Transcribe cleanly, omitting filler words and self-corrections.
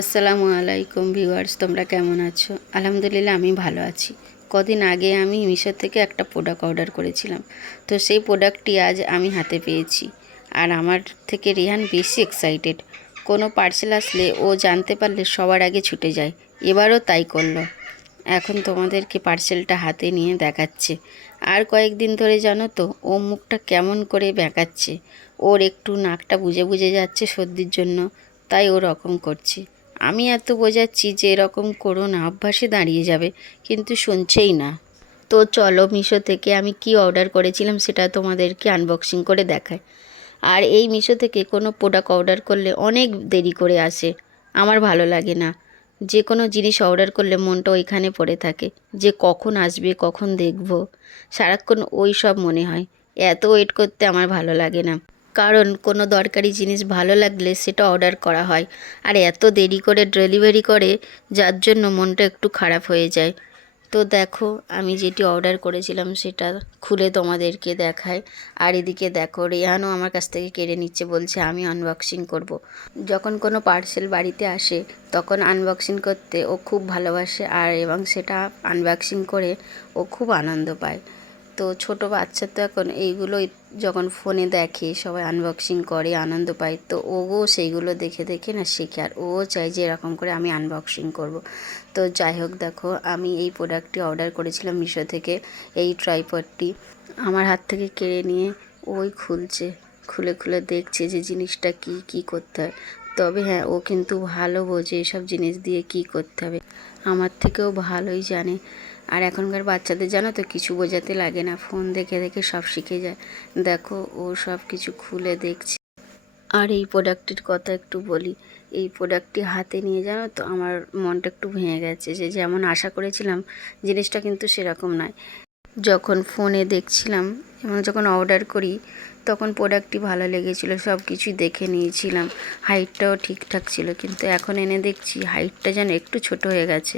আসসালামু আলাইকুম ভিউয়ার্স, তোমরা কেমন আছো? আলহামদুলিল্লাহ আমি ভালো আছি। কদিন আগে আমি মিশো থেকে একটা প্রোডাক্ট অর্ডার করেছিলাম, তো সেই প্রোডাক্টটি আজ আমি হাতে পেয়েছি। আর আমার থেকে রিহান বেশি এক্সাইটেড। কোনো পার্সেল আসলে ও জানতে পারলে সবার আগে ছুটে যায়। এবারও তাই করলো। এখন তোমাদেরকে পার্সেলটা হাতে নিয়ে দেখাচ্ছে। আর কয়েকদিন ধরে জানো তো ও মুখটা কেমন করে বেঁকাচ্ছে। ওর একটু নাকটা বুজে বুজে যাচ্ছে সর্দির জন্য, তাই ও রকম করছে। আমি এত বোঝাচ্ছি যে এরকম করো না, অভ্যাসে দাঁড়িয়ে যাবে, কিন্তু শুনছেই না। তো চলো মিশো থেকে আমি কি অর্ডার করেছিলাম সেটা তোমাদেরকে আনবক্সিং করে দেখাই। আর এই মিশো থেকে কোনো প্রোডাক্ট অর্ডার করলে অনেক দেরি করে আসে, আমার ভালো লাগে না। যে কোনো জিনিস অর্ডার করলে মনটা ওইখানে পড়ে থাকে যে কখন আসবে, কখন দেখব, সারাক্ষণ ওই সব মনে হয়। এত ওয়েট করতে আমার ভালো লাগে না, কারণ কোনো দরকারি জিনিস ভালো লাগলে সেটা অর্ডার করা হয়। আর এত দেরি করে ডেলিভারি করে, যার জন্য মনটা একটু খারাপ হয়ে যায়। তো দেখো আমি যেটি অর্ডার করেছিলাম সেটা খুলে তোমাদেরকে দেখায়। আর এদিকে দেখো রেহানও আমার কাছ থেকে কেড়ে নিচ্ছে, বলছে আমি আনবক্সিং করব। যখন কোনো পার্সেল বাড়িতে আসে তখন আনবক্সিং করতে ও খুব ভালোবাসে, আর এবং সেটা আনবক্সিং করে ও খুব আনন্দ পায়। তো ছোট বাচ্চা তো এখন এইগুলো যখন ফোনে দেখে সবাই আনবক্সিং করে আনন্দ পায়, তো ওও সেইগুলো দেখে দেখে না শেখে, আর ও চায় যে এরকম করে আমি আনবক্সিং করব। তো যাই হোক, দেখো আমি এই প্রোডাক্টটি অর্ডার করেছিলাম মিশো থেকে। এই ট্রাইপডটি আমার হাত থেকে কেড়ে নিয়ে ওই খুলছে, খুলে খুলে দেখছে যে জিনিসটা কি করতে হয়। তবে হ্যাঁ, ও কিন্তু ভালো বোঝে এসব জিনিস দিয়ে কি করতে হবে, আমার থেকেও ভালোই জানে। আর এখনকার বাচ্চাদের জানো তো কিছু বোঝাতে লাগে না, ফোন দেখে দেখে সব শিখে যায়। দেখো ও সব কিছু খুলে দেখছে। আর এই প্রোডাক্টটির কথা একটু বলি। এই প্রোডাক্টটি হাতে নিয়ে জানো তো আমার মনটা একটু ভেঙে গেছে, যে যেমন আশা করেছিলাম জিনিসটা কিন্তু সেরকম নয়। যখন ফোনে দেখছিলাম এবং যখন অর্ডার করি তখন প্রোডাক্টটি ভালো লেগেছিলো, সব কিছুই দেখে নিয়েছিলাম, হাইটটাও ঠিকঠাক ছিল। কিন্তু এখন এনে দেখছি হাইটটা যেন একটু ছোট হয়ে গেছে।